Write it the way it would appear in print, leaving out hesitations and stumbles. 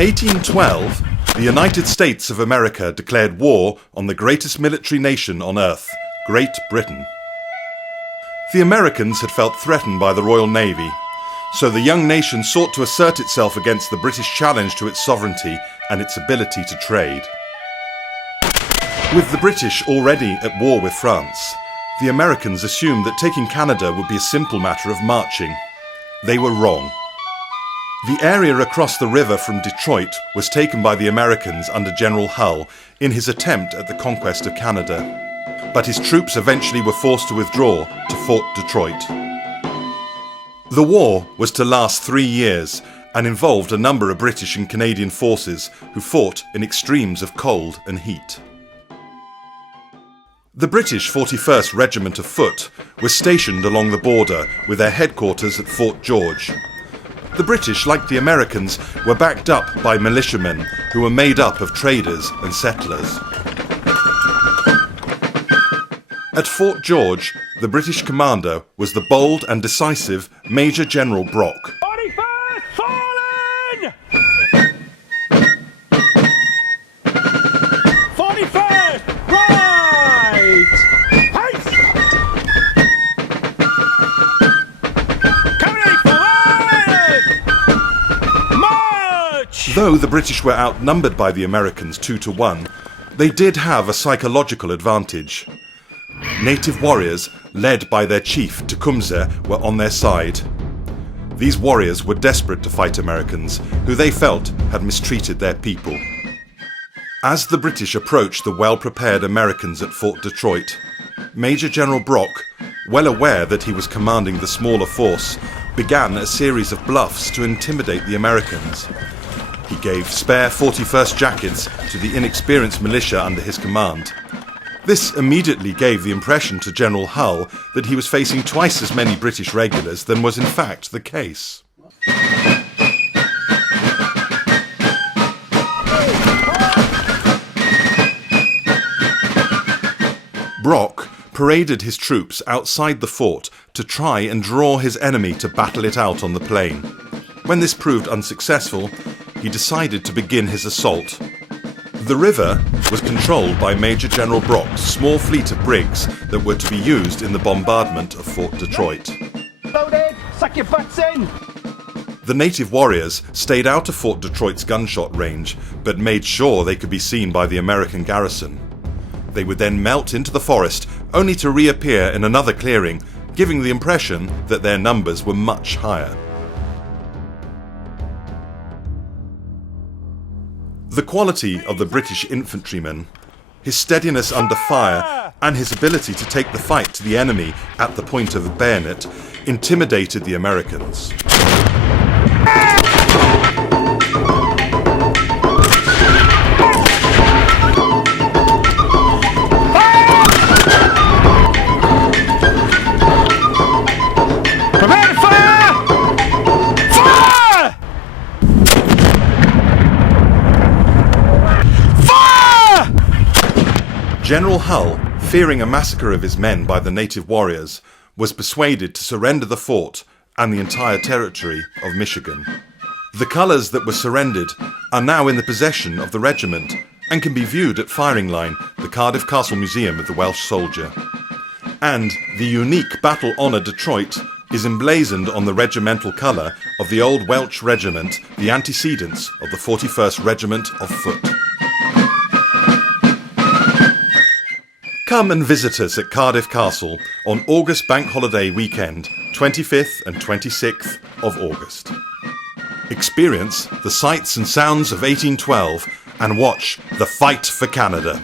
1812, the United States of America declared war on the greatest military nation on earth, Great Britain. The Americans had felt threatened by the Royal Navy, so the young nation sought to assert itself against the British challenge to its sovereignty and its ability to trade. With the British already at war with France, the Americans assumed that taking Canada would be a simple matter of marching. They were wrong. The area across the river from Detroit was taken by the Americans under General Hull in his attempt at the conquest of Canada, but his troops eventually were forced to withdraw to Fort Detroit. The war was to last 3 years and involved a number of British and Canadian forces who fought in extremes of cold and heat. The British 41st Regiment of Foot was stationed along the border with their headquarters at Fort George. The British, like the Americans, were backed up by militiamen who were made up of traders and settlers. At Fort George, the British commander was the bold and decisive Major General Brock. 41st fallen! 41st right! Haste! Coming forward! March! Though the British were outnumbered by the Americans 2-1, they did have a psychological advantage. Native warriors, led by their chief Tecumseh, were on their side. These warriors were desperate to fight Americans, who they felt had mistreated their people. As the British approached the well-prepared Americans at Fort Detroit, Major General Brock, well aware that he was commanding the smaller force, began a series of bluffs to intimidate the Americans. He gave spare 41st jackets to the inexperienced militia under his command. This immediately gave the impression to General Hull that he was facing twice as many British regulars than was in fact the case. Brock paraded his troops outside the fort to try and draw his enemy to battle it out on the plain. When this proved unsuccessful, he decided to begin his assault. The river was controlled by Major General Brock's small fleet of brigs that were to be used in the bombardment of Fort Detroit. Loaded! Suck your butts in! The native warriors stayed out of Fort Detroit's gunshot range, but made sure they could be seen by the American garrison. They would then melt into the forest, only to reappear in another clearing, giving the impression that their numbers were much higher. The quality of the British infantryman, his steadiness under fire, and his ability to take the fight to the enemy at the point of the bayonet intimidated the Americans. General Hull, fearing a massacre of his men by the native warriors, was persuaded to surrender the fort and the entire territory of Michigan. The colours that were surrendered are now in the possession of the regiment and can be viewed at firing line, the Cardiff Castle Museum of the Welsh Soldier. And the unique Battle Honour Detroit is emblazoned on the regimental colour of the old Welch regiment, the antecedents of the 41st Regiment of Foot. Come and visit us at Cardiff Castle on August Bank Holiday weekend, 25th and 26th of August. Experience the sights and sounds of 1812 and watch the fight for Canada.